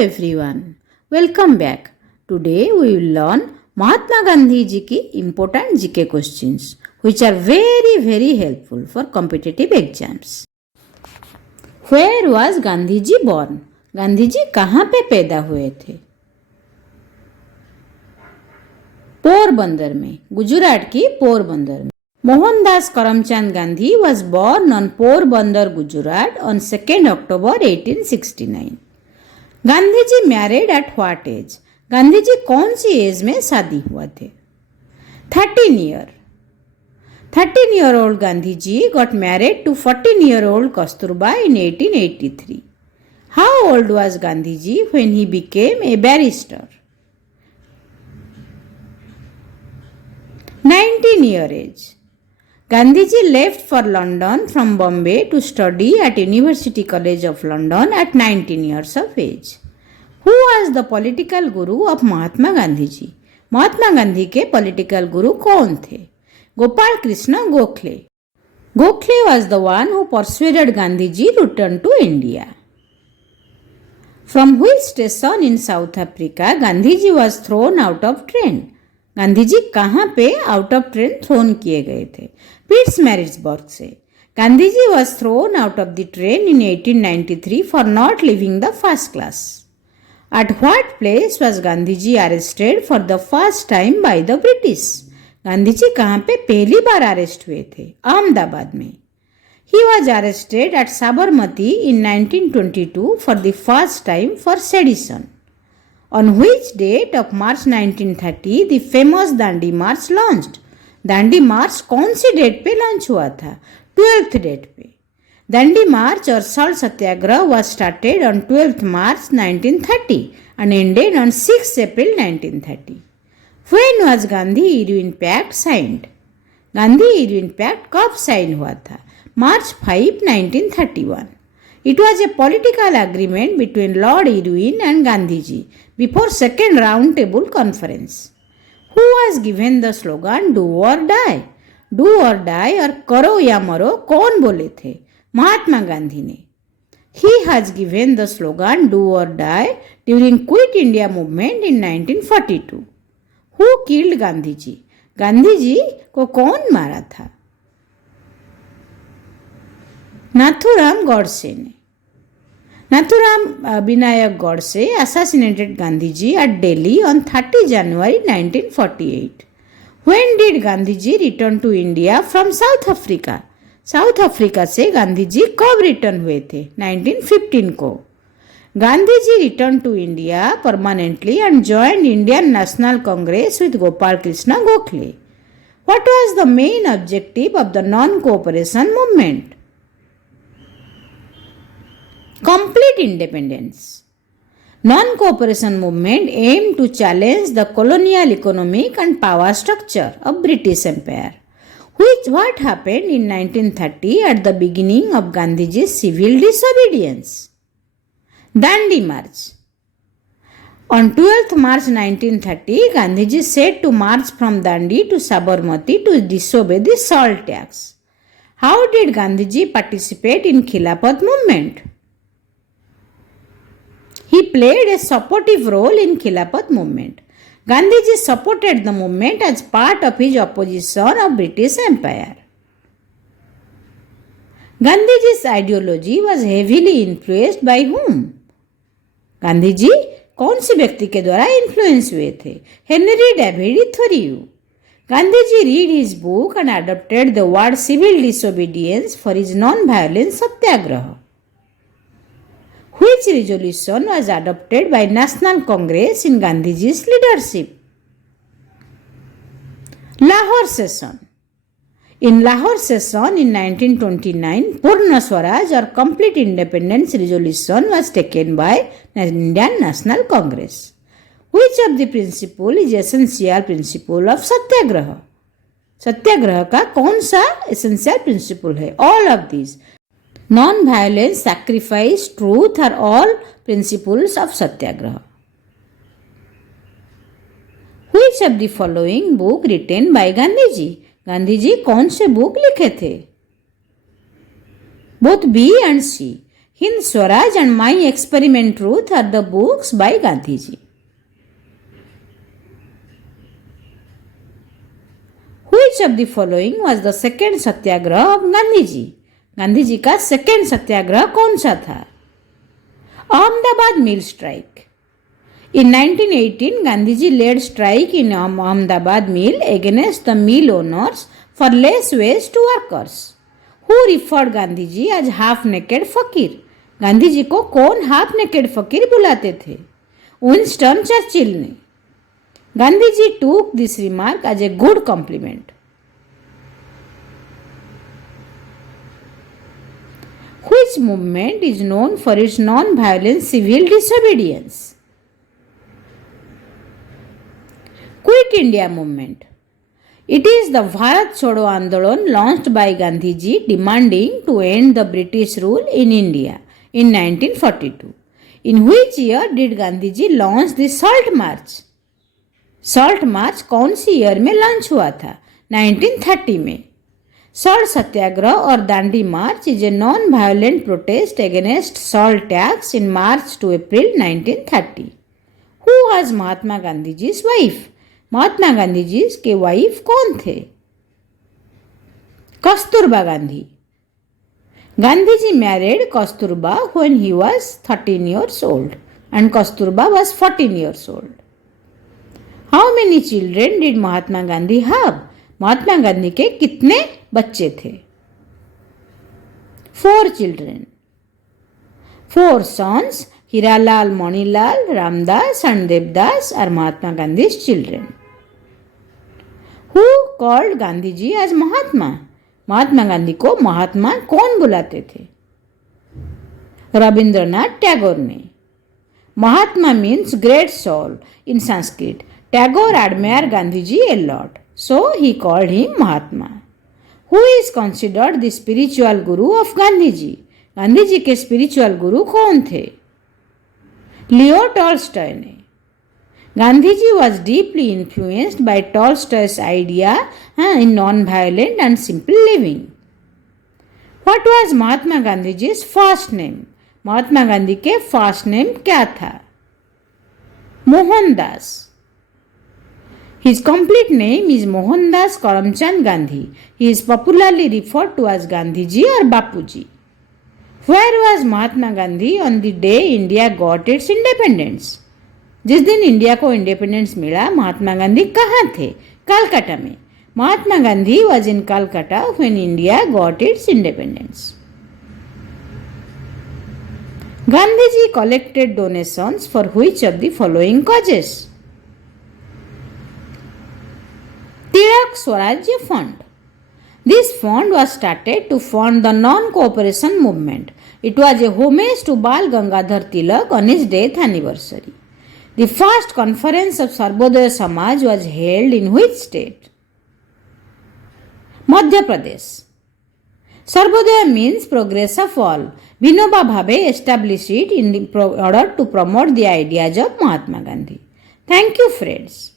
everyone, welcome back. Today we will learn Mahatma Gandhi ji ki important GK questions which are very helpful for competitive exams. Where was Gandhi ji born? Gandhi ji कहाँ पे पैदा हुए थे? पोरबंदर में, गुजरात की पोरबंदर में. Mohandas Karamchand Gandhi was born on Porbandar, Gujarat on 2nd October 1869. Gandhi ji married at what age? Gandhi ji कौन सी एज में शादी हुआ थे? 13 year. 13-year-old Gandhi ji got married to 14-year-old Kasturba in 1883. How old was Gandhi ji when he became a barrister? 19-year age. Gandhi ji left for London from Bombay to study at University College of London at 19 years of age. Who was the political guru of Mahatma Gandhi ji? Mahatma Gandhi के political गुरु कौन थे? Gopal Krishna Gokhale. Gokhale was the one who persuaded Gandhi ji to return to India. From which station in South Africa Gandhi ji was thrown out of train? Gandhi ji कहाँ पे out of train throne किए गए थे? Pietermaritzburg से. Gandhi ji was thrown out of the train in 1893 for not living the first class. At what place was Gandhi ji arrested for the first time by the British? Gandhi ji कहाँ पे पहली बार अरेस्ट हुए थे? अहमदाबाद में. He was arrested at Sabarmati in 1922 for the first time for sedition. On which date of March 1930 the famous Dandi March launched? Dandi march कौन सी date पे लॉन्च हुआ था? 12th डेट पे. दांडी मार्च और salt Satyagraha was started on 12th March 1930 and ended on 6th April 1930. When was Gandhi Irwin Pact signed? Gandhi Irwin Pact कब sign हुआ था? March 5, 1931. It was a political agreement between Lord Irwin and Gandhiji before second round table conference. Who was given the slogan do or die? Do or die और करो या मरो कौन बोले थे? महात्मा गांधी ने. He has given the slogan do or die during Quit India movement in 1942. Who killed Gandhiji? Gandhiji को कौन मारा था? नाथुराम गॉडसे ने. Nathuram Binayak Godse assassinated Gandhiji at Delhi on 30 January 1948. When did Gandhiji return to India from South Africa? South Africa से गांधीजी कब return हुए थे? 1915 को. Gandhiji returned to India permanently and joined Indian National Congress with Gopal Krishna Gokhale. What was the main objective of the non-cooperation movement? Complete independence. Non-cooperation movement aimed to challenge the colonial economic and power structure of British Empire. What happened in 1930 at the beginning of Gandhiji's civil disobedience? Dandi March. On 12th March 1930, Gandhiji said to march from Dandi to Sabarmati to disobey the salt tax. How did Gandhiji participate in Khilafat movement? He played a supportive role in Khilafat movement. Gandhiji supported the movement as part of his opposition of British Empire. Gandhiji's ideology was heavily influenced by whom? Gandhiji कौन से व्यक्ति के द्वारा influence हुए थे? Henry David थोरियू. Gandhiji read his book and adopted the word civil disobedience for his non-violent satyagraha. Which resolution was adopted by National Congress in Gandhiji's leadership? Lahore Session. In Lahore Session in 1929, Purna Swaraj or Complete Independence resolution was taken by Indian National Congress. Which of the principle is essential principle of Satyagraha? सत्याग्रह का कौन सा essential principle है? All of these. Non-violence, sacrifice, truth are all principles of Satyagraha. Which of the following book written by Gandhiji? Gandhiji कौन से book लिखे थे? Both B and C. Hind Swaraj and My Experiment Truth are the books by Gandhiji. Which of the following was the second Satyagraha of Gandhiji? Gandhiji का second सत्याग्रह कौन सा था? अहमदाबाद मिल strike. In 1918, Gandhiji led strike in Ahmedabad mill against the mill owners for less wage to workers. Who referred Gandhiji as half-naked fakir? Gandhiji को कौन half naked फकीर बुलाते थे? Winston Churchill ने. Gandhiji took this remark as a good compliment. Which movement is known for its non-violent civil disobedience? Quit India movement. It is the Bharat Chodo Andolan launched by Gandhiji demanding to end the British rule in India in 1942. In which year did Gandhiji launch the Salt March? Salt March कौन सी year में launch हुआ था? 1930 में. Salt Satyagrah or Dandi March is a non-violent protest against salt tax in March to April 1930. Who was Mahatma Gandhiji's wife? Mahatma Gandhi ji के wife कौन थे? Kasturba Gandhi. Gandhiji married Kasturba when he was 13 years old and Kasturba was 14 years old. How many children did Mahatma Gandhi have? Mahatma Gandhi के कितने बच्चे थे? 4 children. 4 sons, Hiralal, Manilal, Ramdas and Devdas are Mahatma Gandhi's children. Who called Gandhiji as Mahatma? Mahatma Gandhi को महात्मा कौन बुलाते थे? रविंद्रनाथ टैगोर ने. महात्मा means great soul in Sanskrit. Tagore admired Gandhiji a lot, so he called him Mahatma. Who is considered the spiritual guru of Gandhiji? Gandhiji के spiritual guru कौन थे? Leo Tolstoy ने. Gandhiji was deeply influenced by Tolstoy's idea in non-violent and simple living. What was Mahatma Gandhiji's first name? Mahatma Gandhi के first name क्या था? Mohandas. His complete name is Mohandas Karamchand Gandhi. He is popularly referred to as Gandhiji or Bapuji. Where was Mahatma Gandhi on the day India got its independence? जिस दिन India को independence मिला महात्मा गांधी कहाँ थे? कलकत्ता में. Mahatma Gandhi was in Calcutta when India got its independence. Gandhiji collected donations for which of the following causes? Tilak Swarajya Fund. This fund was started to fund the non-cooperation movement. It was a homage to Bal Gangadhar Tilak on his death anniversary. The first conference of Sarvodaya Samaj was held in which state? Madhya Pradesh. Sarvodaya means progress of all. Vinoba Bhave established it in order to promote the ideas of Mahatma Gandhi. Thank you, friends.